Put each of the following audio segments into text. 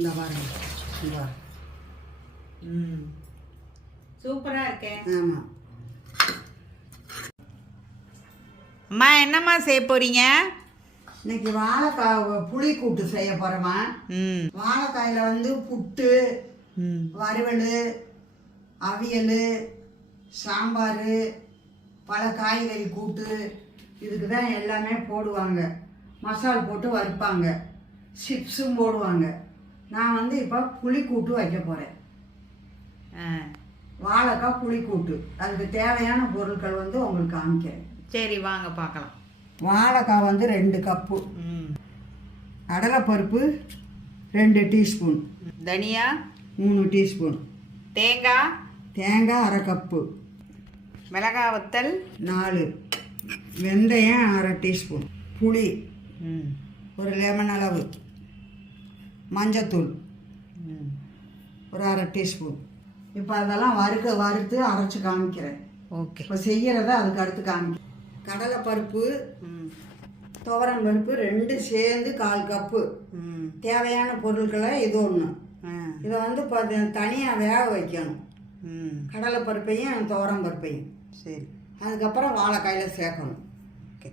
இந்த பாருங்க, இந்த சூப்பரா இருக்கே. ஆமாம். அம்மா என்னம்மா செய்ய போறீங்க? இன்னைக்கு வாழைக்காய் புளி கூட்டு செய்ய போகிறோமா. வாழைக்காயில் வந்து புட்டு, வறுவல், அவியல், சாம்பார், பல காய்கறி கூட்டு, இதுக்கு தான் எல்லாமே போடுவாங்க. மசால் போட்டு வறுப்பாங்க, சிப்ஸும் போடுவாங்க. நான் வந்து இப்போ புளிக்கூட்டு வைக்க போகிறேன். வாழைக்காய் புளிக்கூட்டு. அதுக்கு தேவையான பொருட்கள் வந்து உங்களுக்கு காமிக்கிறேன். சரி வாங்க பார்க்கலாம். வாழைக்காய் வந்து 2 கப்பு, கடலைப்பருப்பு 2 டீஸ்பூன், தனியா 3 டீஸ்பூன், தேங்காய் 1/2 கப்பு, மிளகாய் வத்தல் 4, வெந்தயம் 1/2 டீஸ்பூன், புளி ஒரு லெமன் அளவு, மஞ்சத்தூள் ஒரு 1/2 டீஸ்பூன். இப்போ அதெல்லாம் வறுத்து அரைச்சி காமிக்கிறேன். ஓகே. இப்போ செய்கிறத அதுக்கு அடுத்து காமிக்கிறேன். கடலைப்பருப்பு, துவரம் பருப்பு 2 சேர்ந்து 1/4 கப்பு. தேவையான பொருட்களை இது ஒன்று. இதை வந்து இப்போ தனியாக வேக வைக்கணும், கடலைப்பருப்பையும் துவரம் பருப்பையும். சரி. அதுக்கப்புறம் வாழைக்காயில் சேர்க்கணும். ஓகே.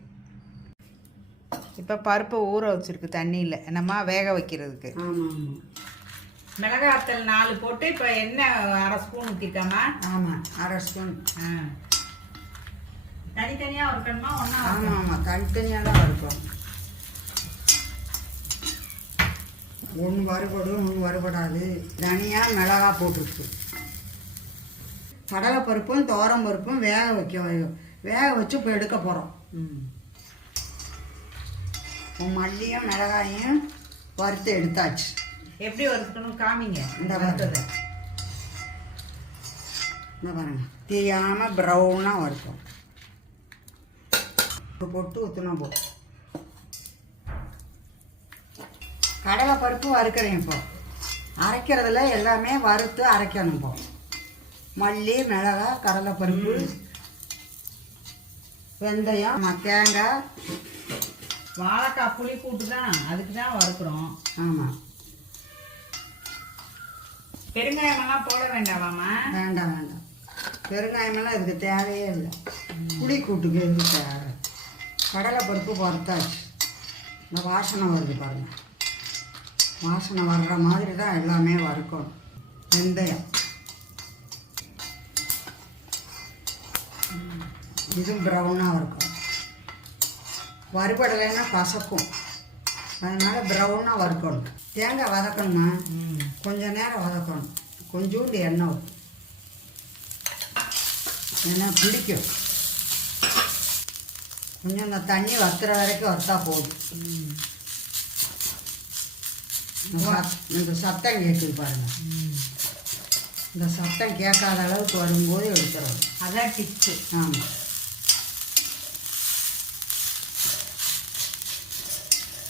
இப்போ பருப்பை ஊற வச்சுருக்கு தண்ணியில் என்னம்மா வேக வைக்கிறதுக்கு. ஆமாம் ஆமாம். மிளகாய் வத்தல் 4 போட்டு இப்போ எண்ணெய் 1/2 ஸ்பூன் ஊற்றிருக்காமா. ஆமாம், 1/2 ஸ்பூன். தனித்தனியாக வறுக்கணுமா ஒன்றா? ஆமாம் ஆமாம், தனித்தனியாக தான் வறுக்கணும். ஒன்று வறுபடும், ஒன்று வறுபடாது. தனியாக மிளகாய் போட்டுருக்கு. கடலைப்பருப்பும் துவரம் பருப்பும் வேக வச்சு இப்போ எடுக்க போகிறோம். மல்லியும் மிளகாயும் வறுத்து எடுத்தாச்சு. எப்படி வறுக்கணும் காமிங்க. இந்த வறுத்ததை இந்த பாருங்க, தீயாமல் ப்ரௌனாக வறுக்கும். போட்டு ஊற்றினா போதும். கடலைப்பருப்பு வறுக்கிறேன். இப்போ அரைக்கிறதுல எல்லாமே வறுத்து அரைக்கணும். இப்போ மல்லி, மிளகாய், கடலைப்பருப்பு, வெந்தயம், தேங்காய். வாழைக்காய் புளி கூட்டு தான், அதுக்கு தான் வறுக்கிறோம். ஆமாம். பெருங்காயமெல்லாம் போட வேண்டாமாம்மா? வேண்டாம் வேண்டாம், பெருங்காயமெல்லாம் இதுக்கு தேவையே இல்லை. புளி கூட்டுக்கு எதுக்கு தேவை? கடலைப்பருப்பு வறுத்தாச்சு. இந்த வாசனை வருது பாருங்கள். வாசனை வர்ற மாதிரி தான் எல்லாமே வறுக்கணும். வெந்தயம், இதுவும் ப்ரௌனாக இருக்கும். வறுபடலைன்னா கசக்கும், அதனால் ப்ரௌனாக வறுக்கணும். தேங்காய் வதக்கணுமா, கொஞ்சம் நேரம் வதக்கணும். கொஞ்சோண்டு எண்ணெய் ஊற்றும், எண்ணெய் பிடிக்கும். கொஞ்சம் இந்த தண்ணி வத்துற வரைக்கும் வறுத்தா போதும். இந்த சத்தம் கேட்குது பாருங்கள். இந்த சத்தம் கேட்காத அளவுக்கு வரும்போது எடுத்துறோம். அதான் டிப்ஸு. ஆமாம்.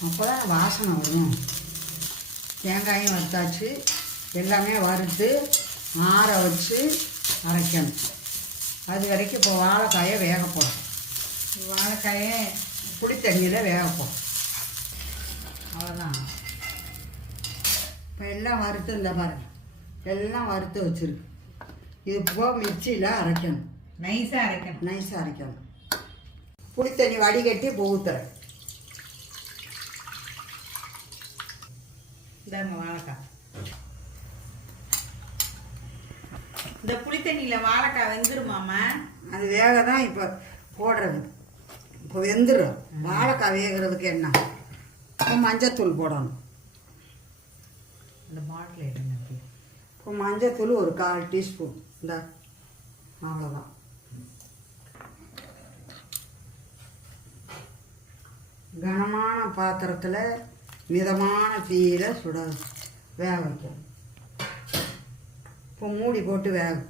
அப்போ தான் வாசனை வரும். தேங்காயும் வறுத்தாச்சு. எல்லாமே வறுத்து ஆற வச்சு அரைக்கணும். அது வரைக்கும் இப்போ வாழைக்காயை வேக போடும். வாழைக்காயை புளி தண்ணியில் வேக போடும். அவ்வளோதான். இப்போ எல்லாம் வறுத்து இந்த பாருங்க, எல்லாம் வறுத்து வச்சுருக்கு. இது போக மிக்சியில் அரைக்கணும். நைஸாக அரைக்கணும். நைஸாக அரைக்கணும். புளி தண்ணி வடிகட்டி இப்போ ஊற்றுறேன். இதாங்க வாழைக்காய். இந்த புளி தண்ணியில் வாழைக்காய் வெந்துருமாம்மா? அது வேக தான் இப்போ போடுறது. இப்போ வெந்துடும். வாழைக்காய் வேகிறதுக்கு என்ன, இப்போ மஞ்சத்தூள் போடணும். இந்த பாட்டில் எடுங்க. இப்போ மஞ்சத்தூள் ஒரு 1/4 டீஸ்பூன். இந்த அவ்வளோதான். கனமான பாத்திரத்தில் மிதமான தீயில் வேக வைக்கணும். இப்போ மூடி போட்டு வேகும்.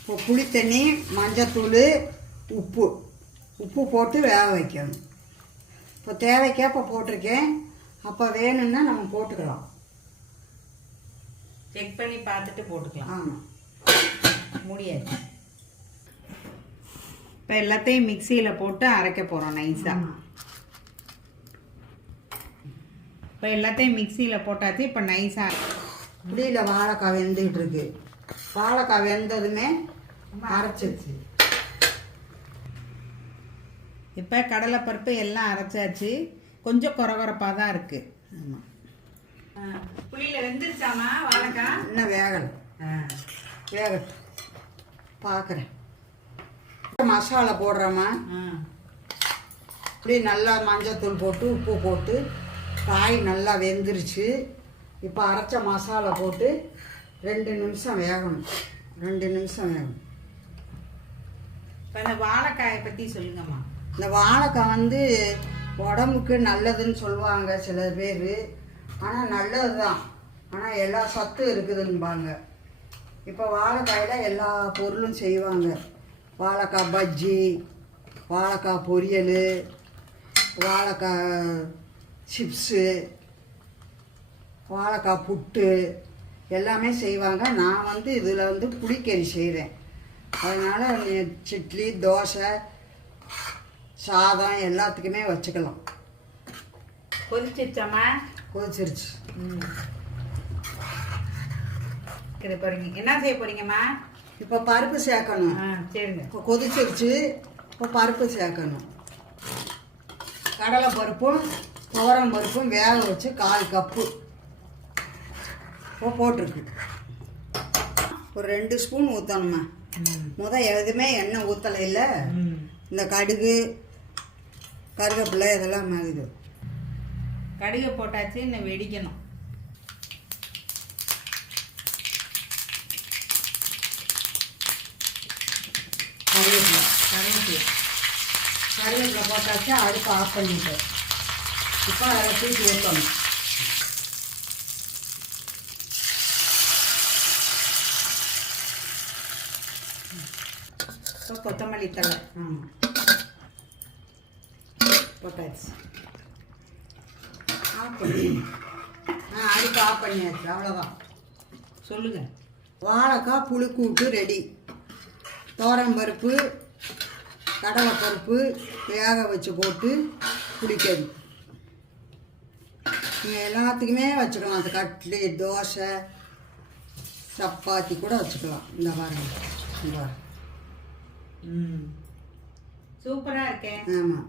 இப்போ புளி தண்ணி, மஞ்சத்தூள், உப்பு போட்டு வேக வைக்கணும். இப்போ தேவைக்கேற்ப போட்டிருக்கேன். அப்போ வேணும்னா நம்ம போட்டுக்கலாம். செக் பண்ணி பார்த்துட்டு போட்டுக்கலாம். ஆமாம், முடியாது. இப்போ எல்லாத்தையும் மிக்சியில் போட்டு அரைக்க போகிறோம் நைஸாக. இப்போ எல்லாத்தையும் மிக்சியில் போட்டாச்சு. இப்போ நைஸாக புளியில் வாழைக்காய் வெந்துக்கிட்டு இருக்கு. வாழைக்காய் வெந்ததுமே அரைச்சிச்சு. இப்போ கடலைப்பருப்பு எல்லாம் அரைச்சாச்சு. கொஞ்சம் குறகுறப்பாக தான் இருக்குது. ஆமாம், புளியில் வெந்துருச்சாமா வாழைக்காய்? இன்னும் வேகலை. வேகட்டும், பார்க்குறேன். மசாலா போடுறோமா, இப்படி நல்லா மஞ்சத்தூள் போட்டு உப்பு போட்டு காய் நல்லா வெந்துருச்சு. இப்போ அரைச்ச மசாலா போட்டு 2 நிமிஷம் வேகணும். 2 நிமிஷம் வேகணும். இப்போ இந்த வாழைக்காயை பற்றி சொல்லுங்கம்மா. இந்த வாழைக்காய் வந்து உடம்புக்கு நல்லதுன்னு சொல்லுவாங்க சில பேர். ஆனால் நல்லது தான், ஆனால் எல்லா சத்தும் இருக்குதுன்பாங்க. இப்போ வாழைக்காயில் எல்லா பொருளும் செய்வாங்க. வாழைக்காய் பஜ்ஜி, வாழைக்காய் பொரியல், வாழைக்காய் சிப்ஸு, வாழைக்காய் புட்டு எல்லாமே செய்வாங்க. நான் வந்து இதில் வந்து புளிக்கறி செய்கிறேன். அதனால் இட்லி, தோசை, சாதம் எல்லாத்துக்குமே வச்சுக்கலாம். கொதிச்சிருச்சாம்மா? கொதிச்சிருச்சு. இது பாருங்க, என்ன செய்ய போறீங்கம்மா? இப்போ பருப்பு சேர்க்கணும். சரிங்க. இப்போ கொதிச்சிருச்சு. இப்போ பருப்பு சேர்க்கணும். கடலை பருப்பும் துவரம் பருப்பும் வேக வச்சு 1/4 கப்பு இப்போ போட்டிருக்கு. ஒரு 2 ஸ்பூன் ஊற்றணுமா. எதுவுமே எண்ணெய் ஊற்றலை. இல்லை, இந்த கடுகு, கருவேப்பிலை இதெல்லாம் இது. கடுகு போட்டாச்சு, இன்னும் வெடிக்கணும். கருவேப்பிலை போட்டாச்சு. அடுப்பு ஆஃப் பண்ணிட்டு இப்போ அதில் தூக்கி ஊற்றணும். இப்போ கொத்தமல்லி தழை. ஆமாம், போட்டாச்சு. ஆஃப் பண்ணி அடுப்பு ஆஃப் பண்ணியாச்சு. அவ்வளோதான். சொல்லுங்க. வாழைக்காய் புளிக்கூட்டு ரெடி. பருப்பு, கடலைப்பருப்பு வேக வச்சு போட்டு புளிக்கறி. நீங்கள் எல்லாத்துக்குமே வச்சுக்கலாம். அந்த கட்லி, தோசை, சப்பாத்தி கூட வச்சுக்கலாம். இந்த பாருங்க, இந்த பாருங்க. சூப்பராக இருக்கேன். ஆமாம்.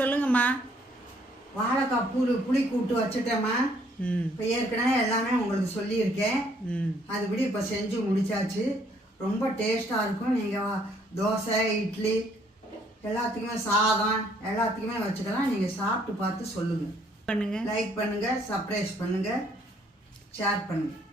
சொல்லுங்கம்மா. வாழைக்காய் புளிக்கூட்டு வச்சுட்டேம்மா. இப்போ ஏற்கனவே எல்லாமே உங்களுக்கு சொல்லியிருக்கேன். அதுபடி இப்போ செஞ்சு முடிச்சாச்சு. ரொம்ப டேஸ்ட்டாக இருக்கும். நீங்கள் தோசை, இட்லி எல்லாத்துக்குமே, சாதம் எல்லாத்துக்குமே வச்சுக்கலாம். நீங்கள் சாப்பிட்டு பார்த்து சொல்லுங்கள். பண்ணுங்கள், லைக் பண்ணுங்கள், சப்ஸ்கிரைப் பண்ணுங்கள், ஷேர் பண்ணுங்கள்.